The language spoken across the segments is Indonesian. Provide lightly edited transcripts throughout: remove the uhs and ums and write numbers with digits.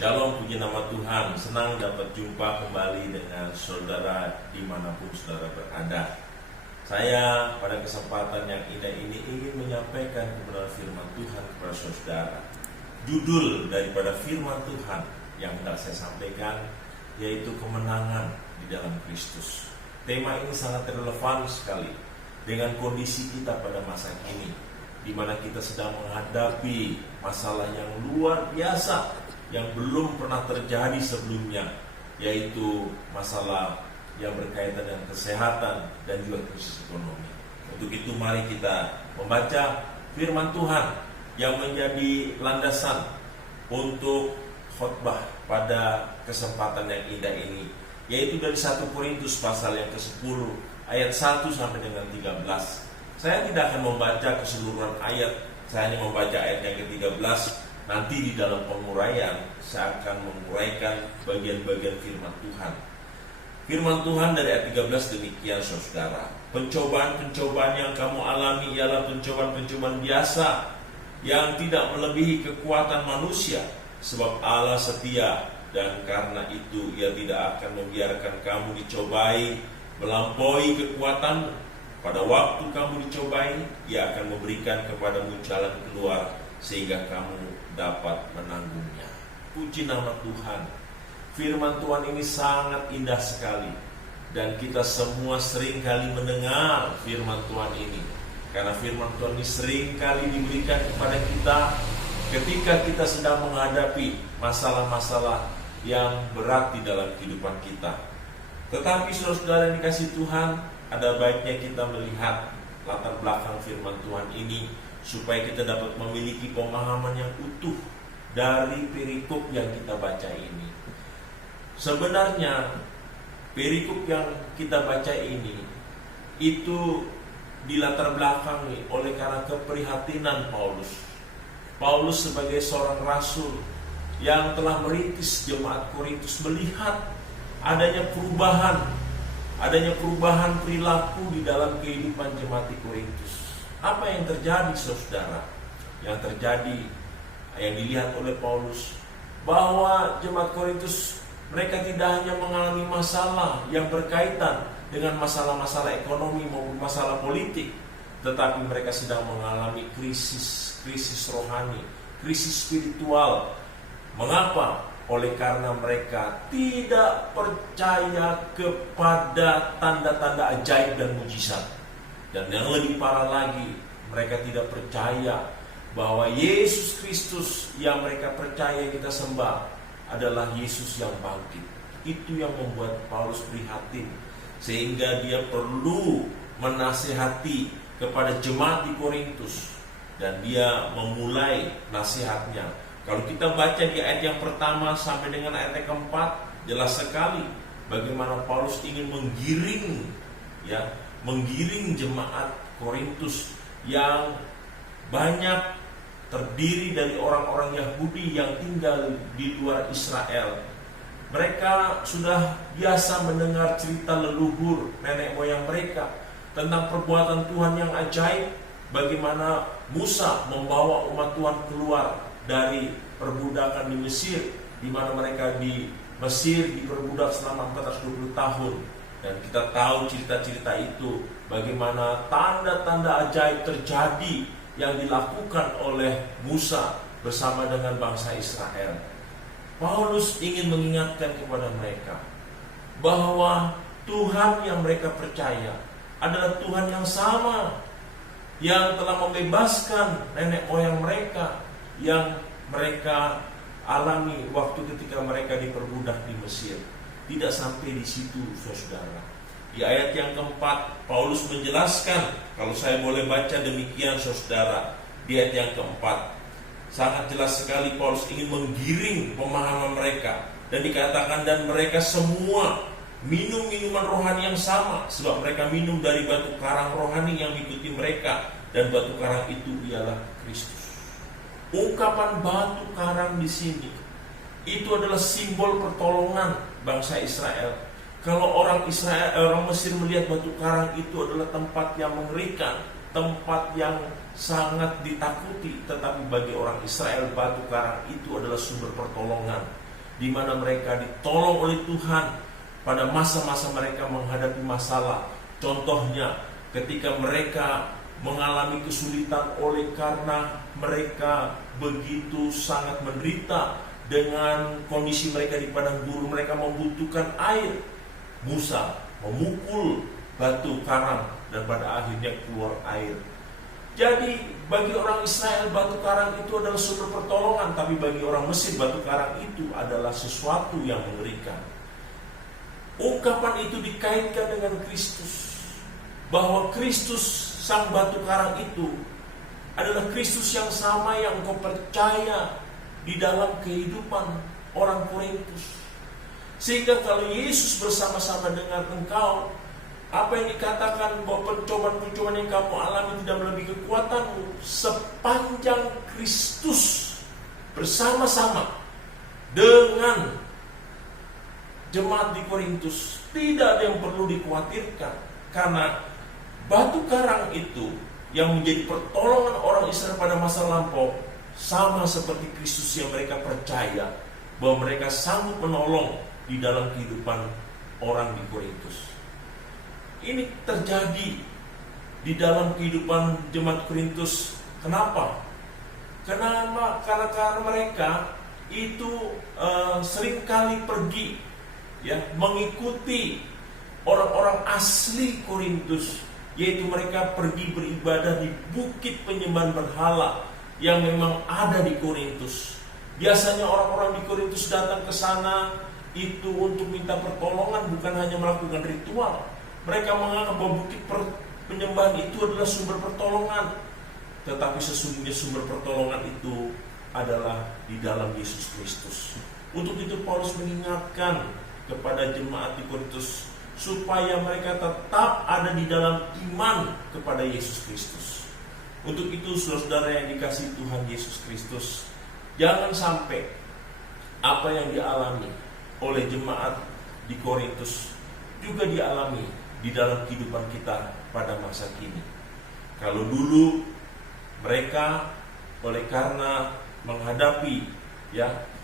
Shalom, puji nama Tuhan. Senang dapat jumpa kembali dengan saudara dimanapun saudara berada. Saya pada kesempatan yang indah ini ingin menyampaikan kebenaran firman Tuhan kepada saudara. Judul daripada firman Tuhan yang hendak saya sampaikan yaitu kemenangan di dalam Kristus. Tema ini sangat relevan sekali dengan kondisi kita pada masa kini, di mana kita sedang menghadapi masalah yang luar biasa yang belum pernah terjadi sebelumnya, yaitu masalah yang berkaitan dengan kesehatan dan juga krisis ekonomi. Untuk itu mari kita membaca firman Tuhan yang menjadi landasan untuk khotbah pada kesempatan yang indah ini, yaitu dari 1 Korintus pasal yang ke-10 ayat 1 sampai dengan 13. Saya tidak akan membaca keseluruhan ayat, saya hanya membaca ayat yang ke-13. Nanti di dalam penguraian saya akan menguraikan bagian-bagian firman Tuhan. Firman Tuhan dari ayat 13 demikian saudara. Pencobaan-pencobaan yang kamu alami ialah pencobaan-pencobaan biasa yang tidak melebihi kekuatan manusia. Sebab Allah setia dan karena itu Ia tidak akan membiarkan kamu dicobai melampaui kekuatanmu. Pada waktu kamu dicobai, Ia akan memberikan kepadamu jalan keluar sehingga kamu dapat menanggungnya. Puji nama Tuhan. Firman Tuhan ini sangat indah sekali, dan kita semua sering kali mendengar firman Tuhan ini, karena firman Tuhan ini sering kali diberikan kepada kita ketika kita sedang menghadapi masalah-masalah yang berat di dalam kehidupan kita. Tetapi saudara yang dikasihi Tuhan, ada baiknya kita melihat latar belakang firman Tuhan ini supaya kita dapat memiliki pemahaman yang utuh dari perikop yang kita baca ini. Sebenarnya perikop yang kita baca ini itu dilatar belakangi oleh karena keprihatinan Paulus. Paulus sebagai seorang rasul yang telah merintis jemaat Korintus melihat adanya perubahan perilaku di dalam kehidupan jemaat di Korintus. Apa yang terjadi saudara? Yang terjadi, yang dilihat oleh Paulus, bahwa jemaat Korintus mereka tidak hanya mengalami masalah yang berkaitan dengan masalah-masalah ekonomi maupun masalah politik, tetapi mereka sedang mengalami krisis rohani, krisis spiritual. Mengapa? Oleh karena mereka tidak percaya kepada tanda-tanda ajaib dan mujizat. Dan yang lebih parah lagi, mereka tidak percaya bahwa Yesus Kristus yang mereka percaya kita sembah adalah Yesus yang bangkit. Itu yang membuat Paulus prihatin, sehingga dia perlu menasihati kepada jemaat di Korintus. Dan dia memulai nasihatnya. Kalau kita baca di ayat yang pertama sampai dengan ayat yang keempat, jelas sekali bagaimana Paulus ingin menggiring jemaat Korintus yang banyak terdiri dari orang-orang Yahudi yang tinggal di luar Israel. Mereka sudah biasa mendengar cerita leluhur nenek moyang mereka tentang perbuatan Tuhan yang ajaib, bagaimana Musa membawa umat Tuhan keluar dari perbudakan di Mesir, di mana mereka di Mesir diperbudak selama 420 tahun. Dan kita tahu cerita-cerita itu, bagaimana tanda-tanda ajaib terjadi yang dilakukan oleh Musa bersama dengan bangsa Israel. Paulus ingin mengingatkan kepada mereka bahwa Tuhan yang mereka percaya adalah Tuhan yang sama, yang telah membebaskan nenek moyang mereka yang mereka alami waktu ketika mereka diperbudak di Mesir. Tidak sampai di situ saudara. Di ayat yang keempat Paulus menjelaskan, kalau saya boleh baca demikian saudara, di ayat yang keempat sangat jelas sekali Paulus ingin menggiring pemahaman mereka, dan dikatakan dan mereka semua minum minuman rohani yang sama, sebab mereka minum dari batu karang rohani yang mengikuti mereka, dan batu karang itu ialah Kristus. Ungkapan batu karang di sini itu adalah simbol pertolongan bangsa Israel. Kalau orang Mesir melihat batu karang itu adalah tempat yang mengerikan, tempat yang sangat ditakuti, tetapi bagi orang Israel batu karang itu adalah sumber pertolongan. di mana mereka ditolong oleh Tuhan pada masa-masa mereka menghadapi masalah. Contohnya ketika mereka mengalami kesulitan oleh karena mereka begitu sangat menderita dengan kondisi mereka di padang gurun, mereka membutuhkan air. Musa memukul batu karang dan pada akhirnya keluar air. Jadi bagi orang Israel batu karang itu adalah sumber pertolongan, tapi bagi orang Mesir batu karang itu adalah sesuatu yang mengerikan. Ungkapan itu dikaitkan dengan Kristus, bahwa Kristus sang batu karang itu adalah Kristus yang sama yang engkau percaya di dalam kehidupan orang Korintus. Sehingga kalau Yesus bersama-sama dengan engkau, apa yang dikatakan bahwa pencobaan-pencobaan yang kamu alami tidak melebihi kekuatanmu, sepanjang Kristus bersama-sama dengan jemaat di Korintus, tidak ada yang perlu dikhawatirkan. Karena batu karang itu yang menjadi pertolongan orang Israel pada masa lampau, sama seperti Kristus yang mereka percaya bahwa mereka sanggup menolong di dalam kehidupan orang di Korintus. Ini terjadi di dalam kehidupan jemaat Korintus. Kenapa? Karena mereka itu seringkali pergi mengikuti orang-orang asli Korintus, yaitu mereka pergi beribadah di bukit penyembahan berhala yang memang ada di Korintus. Biasanya orang-orang di Korintus datang ke sana itu untuk minta pertolongan, bukan hanya melakukan ritual. Mereka menganggap bahwa bukit penyembahan itu adalah sumber pertolongan. Tetapi sesungguhnya sumber pertolongan itu adalah di dalam Yesus Kristus. Untuk itu Paulus mengingatkan kepada jemaat di Korintus supaya mereka tetap ada di dalam iman kepada Yesus Kristus. Untuk itu saudara yang dikasihi Tuhan Yesus Kristus, jangan sampai apa yang dialami oleh jemaat di Korintus juga dialami di dalam kehidupan kita pada masa kini. Kalau dulu mereka oleh karena menghadapi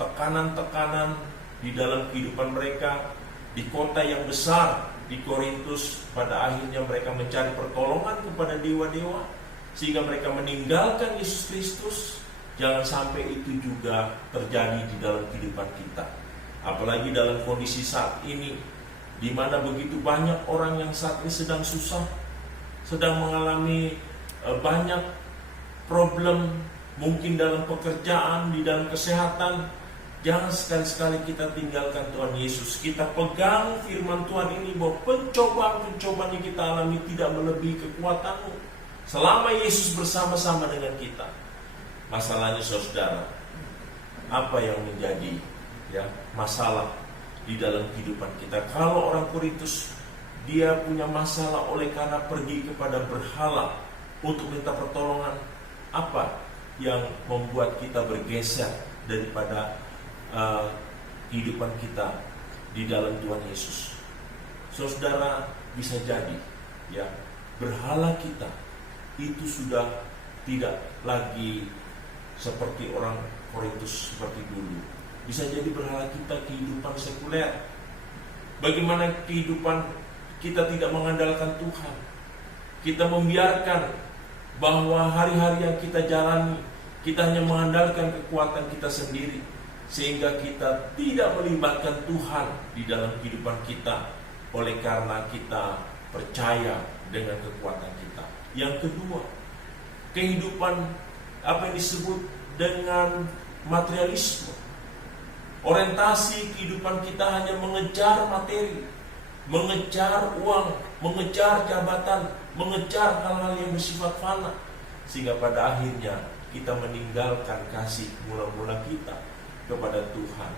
tekanan-tekanan di dalam kehidupan mereka di kota yang besar di Korintus, pada akhirnya mereka mencari pertolongan kepada dewa-dewa sehingga mereka meninggalkan Yesus Kristus. Jangan sampai itu juga terjadi di dalam kehidupan kita. Apalagi dalam kondisi saat ini, di mana begitu banyak orang yang saat ini sedang susah, sedang mengalami banyak problem, mungkin dalam pekerjaan, di dalam kesehatan. Jangan sekali-sekali kita tinggalkan Tuhan Yesus. Kita pegang firman Tuhan ini bahwa pencobaan-pencobaan yang kita alami tidak melebihi kekuatanmu selama Yesus bersama-sama dengan kita. Masalahnya saudara, apa yang menjadi masalah di dalam kehidupan kita? Kalau orang Korintus dia punya masalah oleh karena pergi kepada berhala untuk minta pertolongan, apa yang membuat kita bergeser daripada kehidupan kita di dalam Tuhan Yesus? Saudara, bisa jadi berhala kita itu sudah tidak lagi seperti orang Korintus seperti dulu. Bisa jadi berhala kita kehidupan sekuler. Bagaimana kehidupan kita tidak mengandalkan Tuhan. Kita membiarkan bahwa hari-hari yang kita jalani, kita hanya mengandalkan kekuatan kita sendiri, sehingga kita tidak melibatkan Tuhan di dalam kehidupan kita oleh karena kita percaya dengan kekuatan kita. Yang kedua, kehidupan apa yang disebut dengan materialisme. Orientasi kehidupan kita hanya mengejar materi, mengejar uang, mengejar jabatan, mengejar hal-hal yang bersifat fana, sehingga pada akhirnya kita meninggalkan kasih mula-mula kita kepada Tuhan,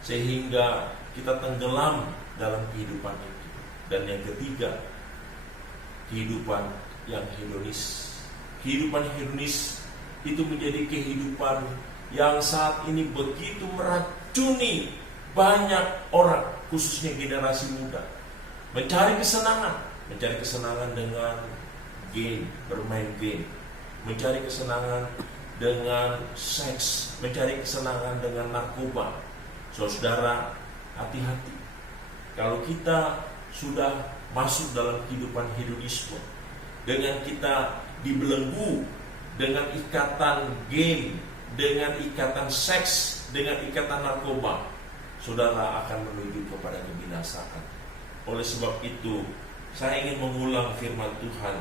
sehingga kita tenggelam dalam kehidupan itu. Dan yang ketiga, kehidupan yang hedonis. Kehidupan hedonis itu menjadi kehidupan yang saat ini begitu meracuni banyak orang, khususnya generasi muda. Mencari kesenangan dengan game, bermain game, mencari kesenangan dengan seks, mencari kesenangan dengan narkoba. Saudara, hati-hati. Kalau kita sudah masuk dalam kehidupan hedonisme, dengan kita dibelenggu dengan ikatan game, dengan ikatan seks, dengan ikatan narkoba, saudara akan menuju kepada kebinasaan. Oleh sebab itu, saya ingin mengulang firman Tuhan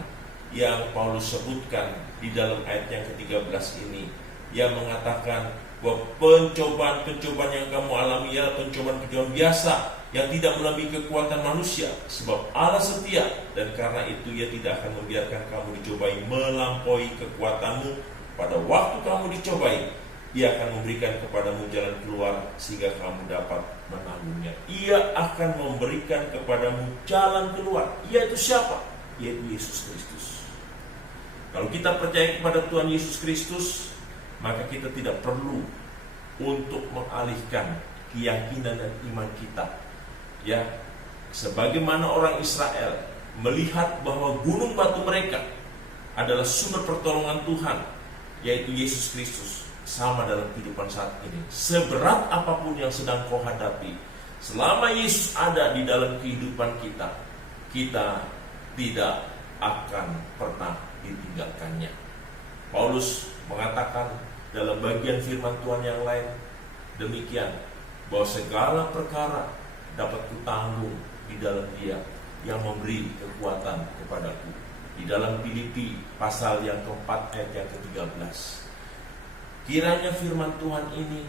yang Paulus sebutkan di dalam ayat yang ke-13 ini, yang mengatakan bahwa pencobaan-pencobaan yang kamu alami ialah pencobaan-pencobaan biasa yang tidak melebihi kekuatan manusia, sebab Allah setia, dan karena itu Ia tidak akan membiarkan kamu dicobai melampaui kekuatanmu. Pada waktu kamu dicobai, Ia akan memberikan kepadamu jalan keluar sehingga kamu dapat menanggungnya. Ia akan memberikan kepadamu jalan keluar. Ia itu siapa? Yaitu Yesus Kristus. Kalau kita percaya kepada Tuhan Yesus Kristus, maka kita tidak perlu untuk mengalihkan keyakinan dan iman kita. Ya, sebagaimana orang Israel melihat bahwa gunung batu mereka adalah sumber pertolongan Tuhan, yaitu Yesus Kristus. Sama dalam kehidupan saat ini, seberat apapun yang sedang kau hadapi, selama Yesus ada di dalam kehidupan kita, kita tidak akan pernah ditinggalkannya. Paulus mengatakan dalam bagian firman Tuhan yang lain demikian, bahwa segala perkara dapat kutanggung di dalam Dia yang memberi kekuatan kepadaku. Di dalam Filipi pasal yang keempat ayat yang ke-13. Kiranya firman Tuhan ini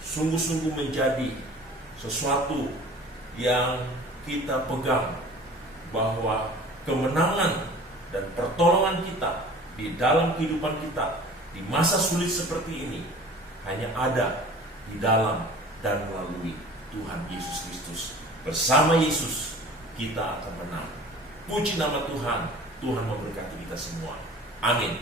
sungguh-sungguh menjadi sesuatu yang kita pegang, bahwa kemenangan dan pertolongan kita di dalam kehidupan kita di masa sulit seperti ini hanya ada di dalam dan melalui Tuhan Yesus Kristus. Bersama Yesus kita akan menang. Puji nama Tuhan. Tuhan memberkati kita semua. Amin.